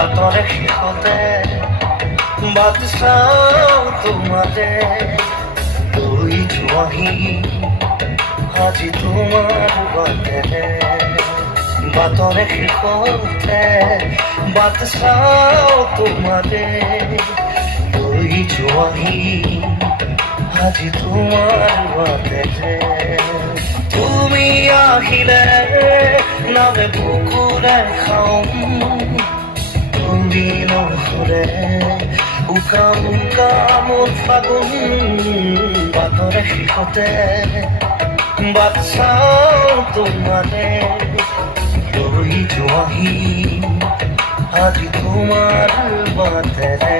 বাতৰে শেষতে বাট চাওঁ তোমাৰে লৈ যোৱাহি আজি তোমাৰ বাটেৰে বাতৰে শেষতে বাট চাওঁ তোমাৰে লৈ যোৱাহি আজি তোমাৰ বাটেৰে তুমি আহিলে নামে বুকুৰে খাওঁ তুমি নহ'লে উকা উকা মোৰ ফাগুন বাটৰে শেষতে বাট চাওঁ তোমাৰে লৈ যোৱাহি আজি তোমাৰ বাটেৰে